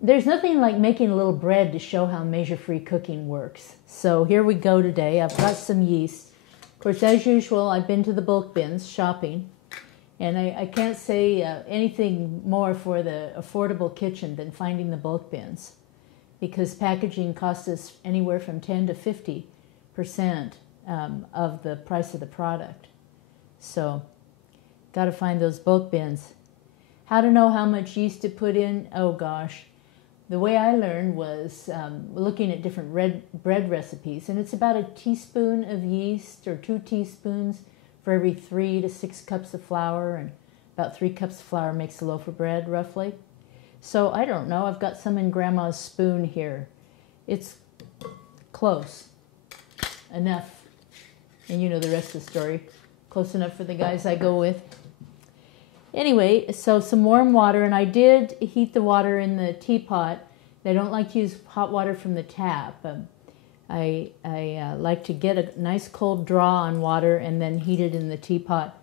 there's nothing like making a little bread to show how measure-free cooking works. So here we go today. I've got some yeast. Of course, as usual, I've been to the bulk bins shopping. And I can't say anything more for the affordable kitchen than finding the bulk bins, because packaging costs us anywhere from 10 to 50% of the price of the product. So, got to find those bulk bins. How to know how much yeast to put in? Oh gosh. The way I learned was looking at different bread recipes, and it's about a teaspoon of yeast or 2 teaspoons for every 3 to 6 cups of flour, and about 3 cups of flour makes a loaf of bread, roughly. So I don't know, I've got some in Grandma's spoon here. It's close enough, and you know the rest of the story. Close enough for the guys I go with. Anyway, so some warm water, and I did heat the water in the teapot. I don't like to use hot water from the tap. I like to get a nice cold draw on water and then heat it in the teapot,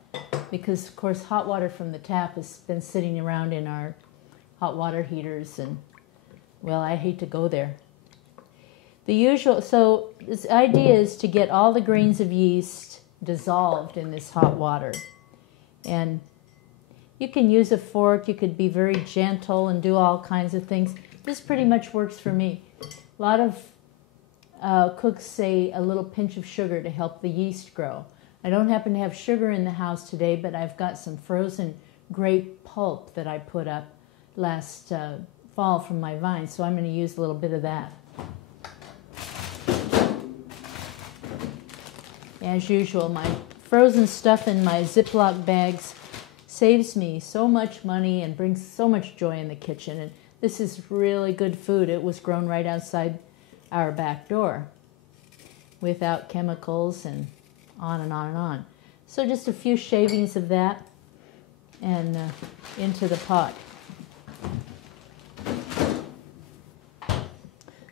because of course hot water from the tap has been sitting around in our hot water heaters, and well, I hate to go there. So this idea is to get all the grains of yeast dissolved in this hot water. And you can use a fork, you could be very gentle and do all kinds of things. This pretty much works for me. A lot of cooks say a little pinch of sugar to help the yeast grow. I don't happen to have sugar in the house today, but I've got some frozen grape pulp that I put up last fall from my vine, so I'm going to use a little bit of that. As usual, my frozen stuff in my Ziploc bags saves me so much money and brings so much joy in the kitchen. And this is really good food. It was grown right outside our back door without chemicals, and on and on and on. So just a few shavings of that and into the pot.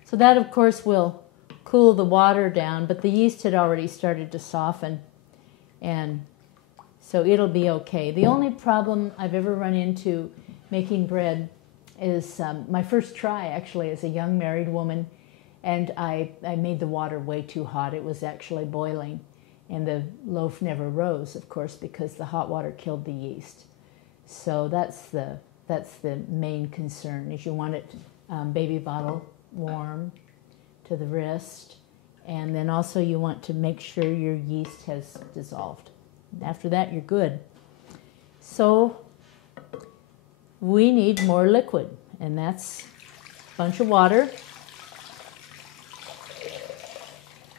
So that of course will cool the water down, but the yeast had already started to soften, and so it'll be okay. The only problem I've ever run into making bread is my first try actually as a young married woman, and I made the water way too hot. It was actually boiling, and the loaf never rose, of course, because the hot water killed the yeast. So that's the main concern, is you want it baby bottle warm to the wrist, and then also you want to make sure your yeast has dissolved. After that, you're good. So we need more liquid, and that's a bunch of water.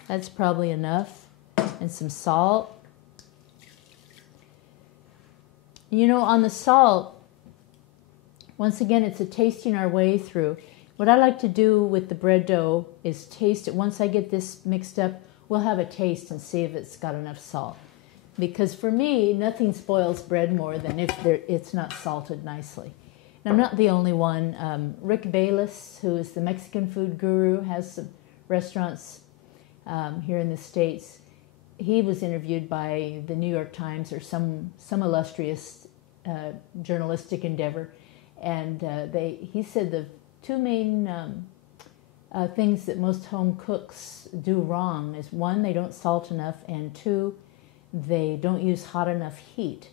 That's probably enough, and some salt. You know, on the salt, once again, it's a tasting our way through. What I like to do with the bread dough is taste it. Once I get this mixed up, we'll have a taste and see if it's got enough salt. Because for me, nothing spoils bread more than if it's not salted nicely. And I'm not the only one. Rick Bayless, who is the Mexican food guru, has some restaurants here in the States. He was interviewed by the New York Times or some illustrious journalistic endeavor, and he said the two main things that most home cooks do wrong is, one, they don't salt enough, and two, they don't use hot enough heat.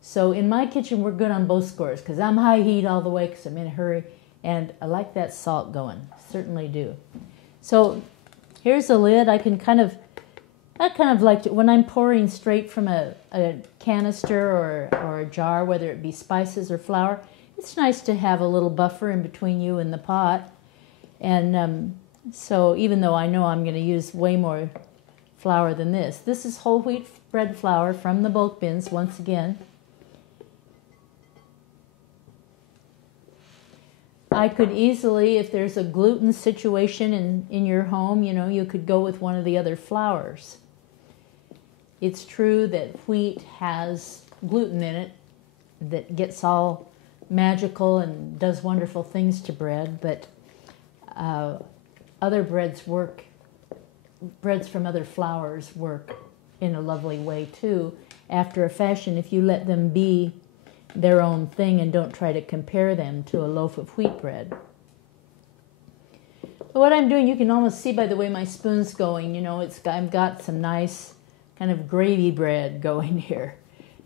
So in my kitchen, we're good on both scores, because I'm high heat all the way because I'm in a hurry, and I like that salt going, certainly do. So here's a lid. I kind of like to, when I'm pouring straight from a canister or a jar, whether it be spices or flour, it's nice to have a little buffer in between you and the pot. And so even though I know I'm going to use way more flour than this. This is whole wheat bread flour from the bulk bins, once again. I could easily, if there's a gluten situation in your home, you know, you could go with one of the other flours. It's true that wheat has gluten in it that gets all magical and does wonderful things to bread, but other breads from other flours work in a lovely way too, after a fashion, if you let them be their own thing and don't try to compare them to a loaf of wheat bread. But what I'm doing, you can almost see by the way my spoon's going, you know, I've got some nice kind of gravy bread going here.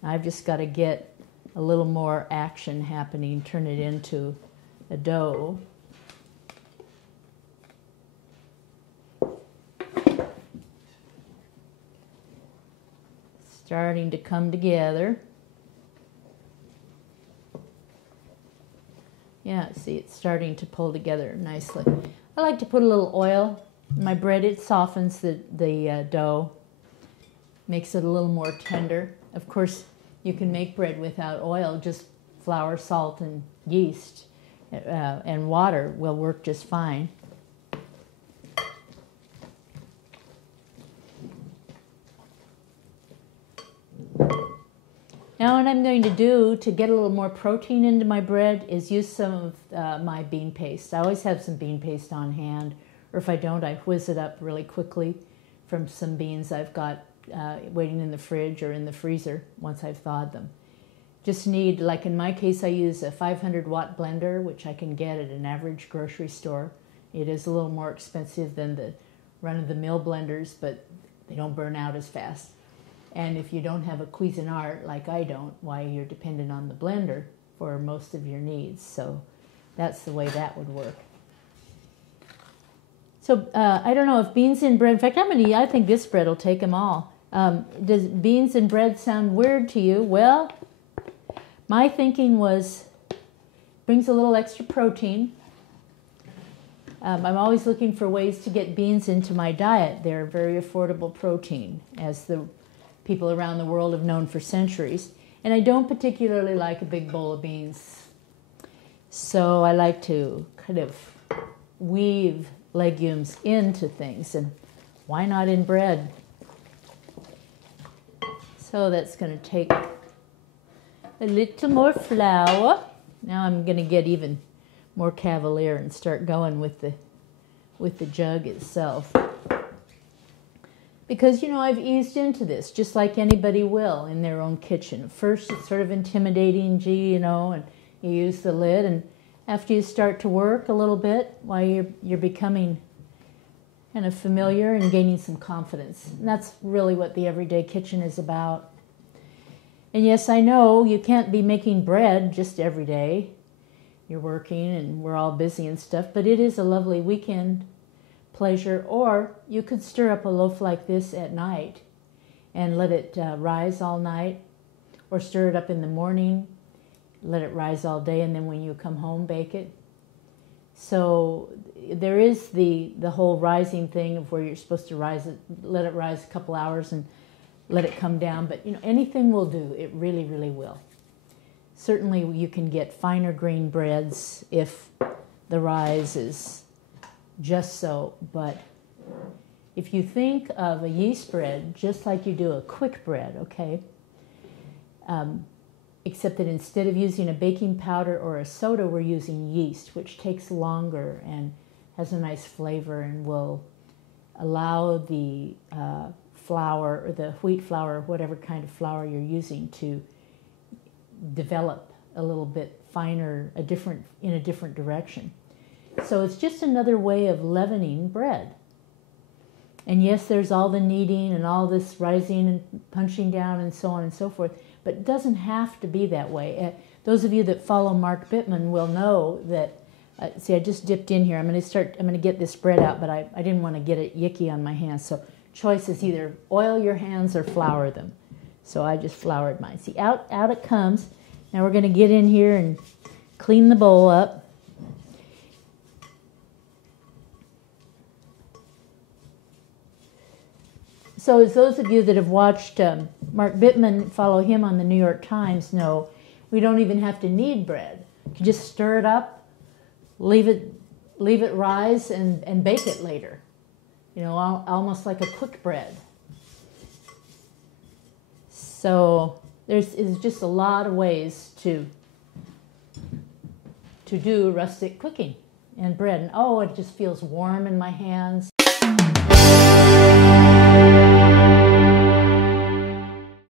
I've just got to get a little more action happening, turn it into a dough. Starting to come together. Yeah, see, it's starting to pull together nicely. I like to put a little oil in my bread. It softens the dough, makes it a little more tender. Of course, you can make bread without oil. Just flour, salt, and yeast and water will work just fine. Now what I'm going to do to get a little more protein into my bread is use some of my bean paste. I always have some bean paste on hand, or if I don't, I whiz it up really quickly from some beans I've got waiting in the fridge or in the freezer once I've thawed them. Just need, like in my case, I use a 500-watt blender, which I can get at an average grocery store. It is a little more expensive than the run-of-the-mill blenders, but they don't burn out as fast. And if you don't have a Cuisinart, like I don't, why, you're dependent on the blender for most of your needs. So that's the way that would work. So I don't know if beans in bread, in fact, I think this bread will take them all. Does beans in bread sound weird to you? Well, my thinking was, brings a little extra protein. I'm always looking for ways to get beans into my diet. They're very affordable protein, as the people around the world have known for centuries. And I don't particularly like a big bowl of beans. So I like to kind of weave legumes into things, and why not in bread? So that's going to take a little more flour. Now I'm going to get even more cavalier and start going with the jug itself. Because, you know, I've eased into this, just like anybody will in their own kitchen. First, it's sort of intimidating, gee, you know, and you use the lid. And after you start to work a little bit, while you're becoming kind of familiar and gaining some confidence. And that's really what the everyday kitchen is about. And yes, I know you can't be making bread just every day. You're working and we're all busy and stuff, but it is a lovely weekend pleasure. Or you could stir up a loaf like this at night and let it rise all night, or stir it up in the morning, let it rise all day, and then when you come home, bake it. So there is the whole rising thing of where you're supposed to rise it, let it rise a couple hours and let it come down. But you know, anything will do. It really, really will. Certainly you can get finer grain breads if the rise is just so, but if you think of a yeast bread just like you do a quick bread, okay, except that instead of using a baking powder or a soda, we're using yeast, which takes longer and has a nice flavor and will allow the flour, or the wheat flour, or whatever kind of flour you're using, to develop a little bit finer, in a different direction. So it's just another way of leavening bread. And yes, there's all the kneading and all this rising and punching down and so on and so forth, but it doesn't have to be that way. Those of you that follow Mark Bittman will know that, see, I just dipped in here. I'm going to get this bread out, but I didn't want to get it yicky on my hands. So choice is either oil your hands or flour them. So I just floured mine. See, out it comes. Now we're going to get in here and clean the bowl up. So as those of you that have watched Mark Bittman, follow him on the New York Times, know we don't even have to knead bread. You just stir it up, leave it rise, and bake it later. You know, almost like a quick bread. So there's just a lot of ways to do rustic cooking and bread. And oh, it just feels warm in my hands.